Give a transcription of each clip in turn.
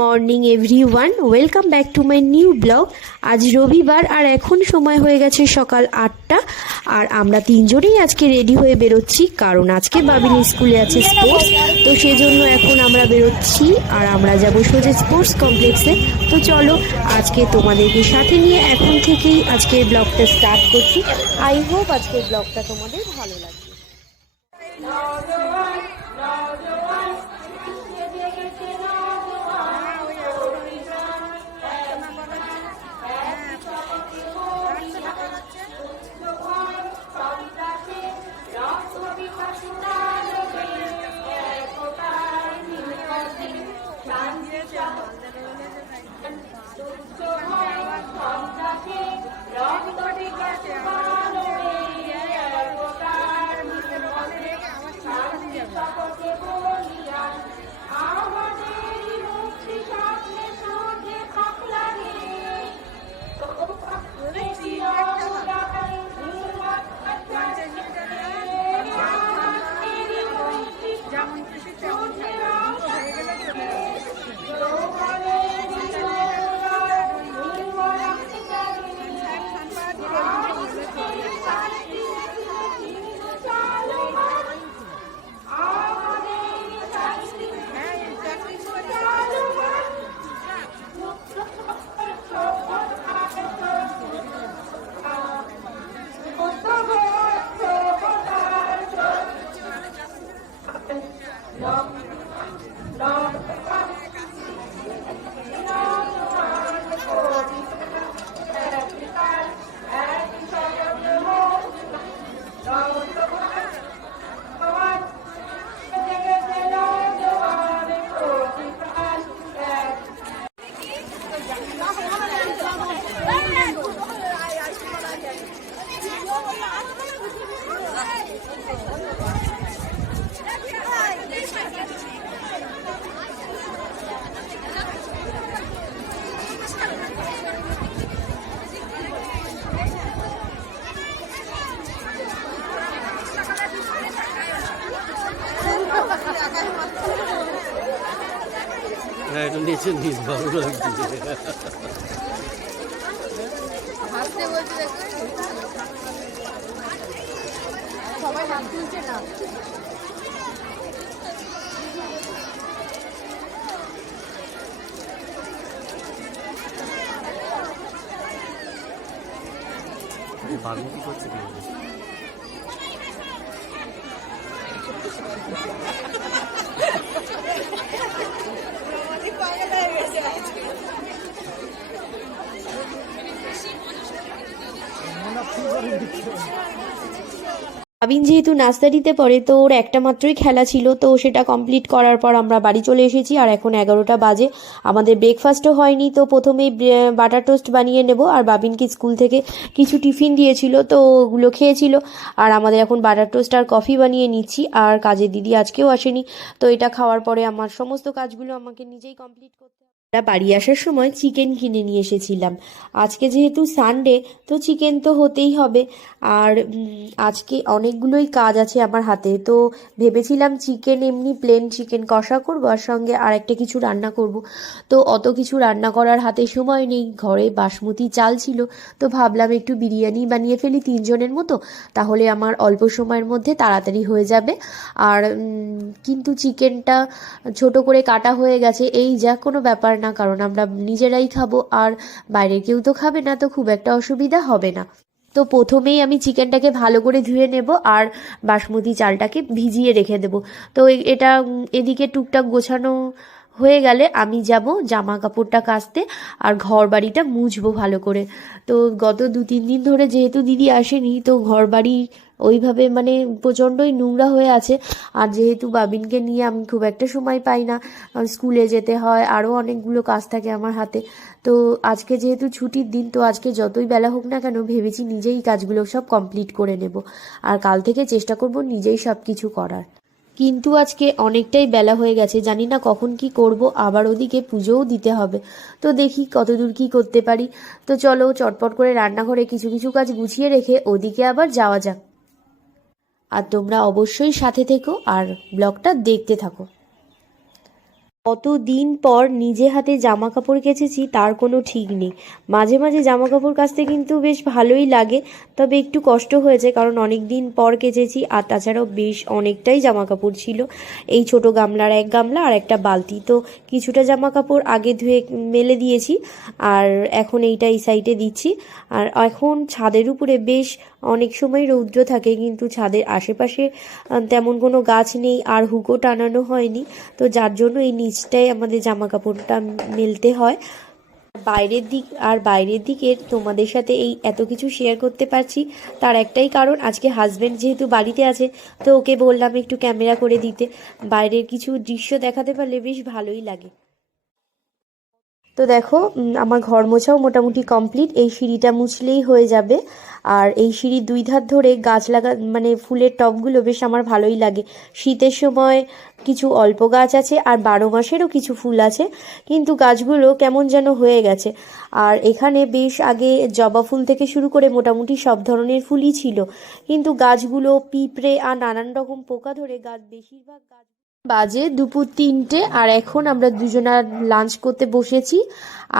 Morning everyone welcome back to my new blog আজ রবিবার আর এখন সময় হয়ে গেছে সকাল আটটা। আর আমরা তিনজনেই আজকে রেডি হয়ে বেরোচ্ছি, কারণ আজকে বাবিন স্কুলে আছে স্পোর্টস তো সেজন্য এখন আমরা বেরোচ্ছি আর আমরা যাব সোজা স্পোর্টস কমপ্লেক্সে তো চলো, আজকে তোমাদেরকে সাথে নিয়ে এখন থেকেই আজকে ব্লগটা স্টার্ট করছি। আই হোপ আজকের ব্লগটা তোমাদের ভালো লাগবে হ্যাঁ এটা নিচে নিচ ভালো লাগছে হাসতে বলছে দেখো। সবাই হাত তুলছে না বাবু কি করছে কি আবিন যেহেতু নার্সারিতে পড়ে, তো ওর একটা মাত্রই খেলা ছিল, তো সেটা কমপ্লিট করার পর আমরা বাড়ি চলে এসেছি, আর এখন এগারোটা বাজে আমাদের ব্রেকফাস্টও হয়নি, তো প্রথমেই বাটার টোস্ট বানিয়ে নেব, আর বাবিনকে স্কুল থেকে কিছু টিফিন দিয়েছিল, তো ওগুলো খেয়েছিল আর আমাদের এখন বাটার টোস্ট আর কফি বানিয়ে নিচ্ছি, আর কাজের দিদি আজকেও আসেনি, তো এটা খাওয়ার পরে আমার সমস্ত কাজগুলো আমাকে নিজেই কমপ্লিট করতে। আমরা বাড়ি আসার সময় চিকেন কিনে নিয়ে এসেছিলাম। আজকে যেহেতু সানডে তো চিকেন তো হতেই হবে। আর আজকে অনেকগুলোই কাজ আছে আমার হাতে। তো ভেবেছিলাম চিকেন এমনি প্লেন চিকেন কষা করব আর সঙ্গে আর একটা কিছু রান্না করব। তো অত কিছু রান্না করার হাতে সময় নেই। ঘরে বাসমতি চাল ছিল, তো ভাবলাম একটু বিরিয়ানি বানিয়ে ফেলি তিনজনের মতো। তাহলে আমার অল্প সময়ের মধ্যে তাড়াতাড়ি হয়ে যাবে। আর কিন্তু চিকেনটা ছোট করে কাটা হয়ে গেছে। এই যা কোনো ব্যাপার না, কারণ আমরা নিজেরাই খাব, আর বাইরে কেউ তো খাবে না, তো খুব একটা অসুবিধা হবে না। তো প্রথমেই আমি চিকেনটাকে ভালো করে ধুয়ে নেব, আর বাসমতি চালটাকে ভিজিয়ে রেখে দেব। তো এটা, এদিকে টুকটাক গোছানো হয়ে গেলে আমি যাব জামা কাপড়টা কাচতে, আর ঘর বাড়িটা মুছবো ভালো করে। তো গত দু তিন দিন ধরে যেহেতু দিদি আসেনি, তো ঘর বাড়ি ওইভাবে মানে প্রচণ্ডই নোংরা হয়ে আছে। আর যেহেতু বাবিনকে নিয়ে আমি খুব একটা সময় পাই না স্কুলে যেতে হয় আরও অনেকগুলো কাজ থাকে আমার হাতে। তো আজকে যেহেতু ছুটির দিন, তো আজকে যতই বেলা হোক না কেন ভেবেছি নিজেই কাজগুলো সব কমপ্লিট করে নেব। আর কাল থেকে চেষ্টা করব নিজেই সব কিছু করার। কিন্তু আজকে অনেকটাই বেলা হয়ে গেছে, জানি না কখন কি করব, আবার ওদিকে পুজোও দিতে হবে। তো দেখি কতদূর কি করতে পারি। তো চলো চটপট করে রান্নাঘরে কিছু কিছু কাজ গুছিয়ে রেখে ওদিকে আবার যাওয়া যাক। আর তোমরা অবশ্যই সাথে থেকো আর ব্লগটা দেখতে থাকো। কতদিন পর নিজে হাতে জামা কাপড় কেচেছি, তার কোনো ঠিক নেই। মাঝে মাঝে জামা কাপড় কাচতে কিন্তু বেশ ভালোই লাগে, তবে একটু কষ্ট হয়েছে কারণ অনেক দিন পর কেচেছি আর তাছাড়াও বেশ অনেকটাই জামা কাপড় ছিল। এই ছোট গামলার এক গামলা আর একটা বালতি। তো কিছুটা জামা কাপড় আগে ধুয়ে মেলে দিয়েছি আর এখন এইটা এই সাইডে দিচ্ছি। আর এখন ছাদের উপরে বেশ অনেক সময় রৌদ্র থাকে, কিন্তু ছাদের আশেপাশে তেমন কোনো গাছ নেই আর হুকো টানানো হয়নি। তো যার জন্য এই নিচটাই আমাদের জামা কাপড়টা মেলতে হয়। বাইরের দিক আর বাইরের দিকের তোমাদের সাথে এই এত কিছু শেয়ার করতে পারছি, তার একটাই কারণ আজকে হাজব্যান্ড যেহেতু বাড়িতে আছে, তো ওকে বললাম একটু ক্যামেরা করে দিতে। বাইরের কিছু দৃশ্য দেখাতে পারলে বেশ ভালোই লাগে। তো দেখো আমার ঘর মোছাও মোটামুটি কমপ্লিট এই সিঁড়িটা মুছলেই হয়ে যাবে। আর এই সিঁড়ির দুই ধার ধরে গাছ লাগা মানে ফুলের টবগুলো বেশ আমার ভালোই লাগে। শীতের সময় কিছু অল্প গাছ আছে আর বারো মাসেরও কিছু ফুল আছে, কিন্তু গাছগুলো কেমন যেন হয়ে গেছে। আর এখানে বেশ আগে জবা ফুল থেকে শুরু করে মোটামুটি সব ধরনের ফুলই ছিল। কিন্তু গাছগুলো পিঁপড়ে আর নানান রকম পোকা ধরে গাছ, বেশিরভাগ গাছ বাজে, দুপুর তিনটে, আর এখন আমরা দুজনা লাঞ্চ করতে বসেছি।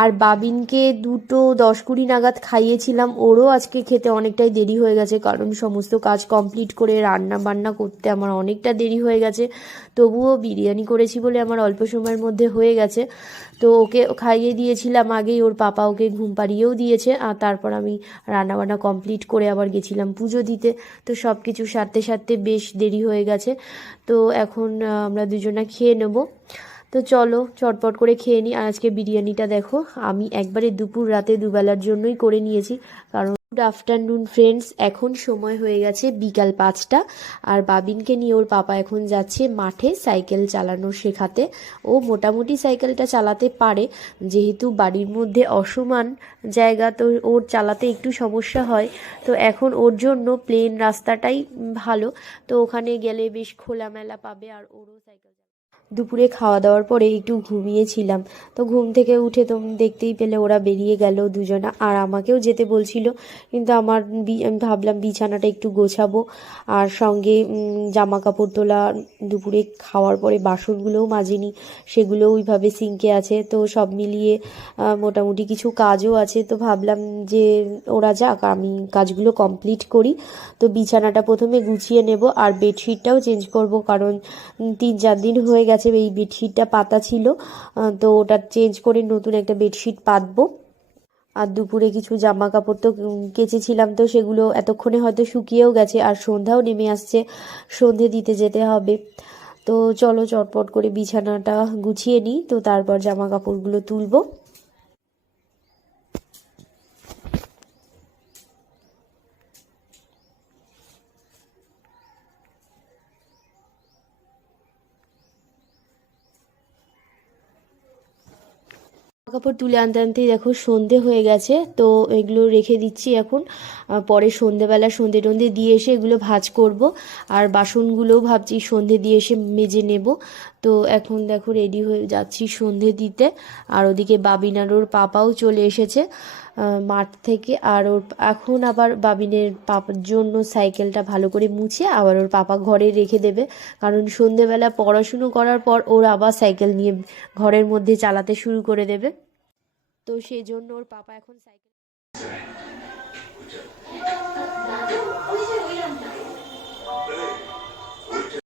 আর বাবিনকে দুটো দশ কুড়ি নাগাদ খাইয়েছিলাম। ওরও আজকে খেতে অনেকটাই দেরি হয়ে গেছে, কারণ সমস্ত কাজ কমপ্লিট করে রান্না বান্না করতে আমার অনেকটা দেরি হয়ে গেছে। তবুও বিরিয়ানি করেছি বলে আমার অল্প সময়ের মধ্যে হয়ে গেছে। তো ওকে খাইয়ে দিয়েছিলাম আগেই, ওর পাপা ওকে ঘুম পাড়িয়েও দিয়েছে। আর তারপর আমি রান্নাবান্না কমপ্লিট করে আবার গেছিলাম পুজো দিতে। তো সব কিছু সারতে সারতে বেশ দেরি হয়ে গেছে। তো এখন আমরা দুজনা খেয়ে নেব। তো চলো, চটপট করে খেয়ে নিই আর আজকে বিরিয়ানিটা দেখো, আমি একবারে দুপুর রাতে দুবেলার জন্যই করে নিয়েছি, কারণ গুড আফটারনুন ফ্রেন্ডস এখন সময় হয়ে গেছে বিকাল পাঁচটা। আর বাবিনকে নিয়ে ওর পাপা এখন যাচ্ছে মাঠে সাইকেল চালানো শেখাতে। ও মোটামুটি সাইকেলটা চালাতে পারে, যেহেতু বাড়ির মধ্যে অসমান জায়গা, তো ওর চালাতে একটু সমস্যা হয়। তো এখন ওর জন্য প্লেন রাস্তাটাই ভালো। তো ওখানে গেলে বেশ খোলামেলা পাবে আর ওরও সাইকেল দুপুরে খাওয়া দাওয়ার পরে একটু ঘুমিয়েছিলাম। তো ঘুম থেকে উঠে তো দেখতেই পেলে ওরা বেরিয়ে গেল দুজনা। আর আমাকেও যেতে বলছিল, কিন্তু আমার আমি ভাবলাম বিছানাটা একটু গোছাবো। আর সঙ্গে জামা কাপড় তোলা, দুপুরে খাওয়ার পরে বাসনগুলোও মাজিনি। সেগুলো ওইভাবে সিঙ্কে আছে, তো সব মিলিয়ে মোটামুটি কিছু কাজও আছে। তো ভাবলাম যে ওরা যাক, আমি কাজগুলো কমপ্লিট করি। তো বিছানাটা প্রথমে গুছিয়ে নেব, আর বেডশিটটাও চেঞ্জ করব। কারণ তিন চার দিন হয়ে গেছে এই বেডশিটটা পাতা ছিল। তো ওটা চেঞ্জ করে নতুন একটা বেডশিট পাতবো। আর দুপুরে কিছু জামা কাপড় তো কেচেছিলাম তো সেগুলো এতক্ষণে হয়তো শুকিয়েও গেছে আর সন্ধ্যাও নেমে আসছে। সন্ধে দিতে যেতে হবে। তো চলো চটপট করে বিছানাটা গুছিয়ে নিই। তো তারপর জামা কাপড়গুলো তুলবো। কাপড় তুলে আনতে আনতেই দেখো সন্ধে হয়ে গেছে, তো এগুলো রেখে দিচ্ছি এখন। পরে সন্ধেবেলা সন্ধে টন্ধে দিয়ে এসে এগুলো ভাজ করব, আর বাসনগুলোও ভাবছি সন্ধে দিয়ে এসে মেজে নেব। তো এখন দেখো রেডি হয়ে যাচ্ছি সন্ধে দিতে। আর ওদিকে বাবিনার ওর পাপাও চলে এসেছে মাঠ থেকে। আর ওর এখন আবার বাবিনের পাপার জন্য সাইকেলটা ভালো করে মুছে আবার ওর পাপা ঘরে রেখে দেবে। কারণ সন্ধেবেলা পড়াশুনো করার পর ওর আবার সাইকেল নিয়ে ঘরের মধ্যে চালাতে শুরু করে দেবে। তো সেই জন্য ওর পাপা এখন সাইকেল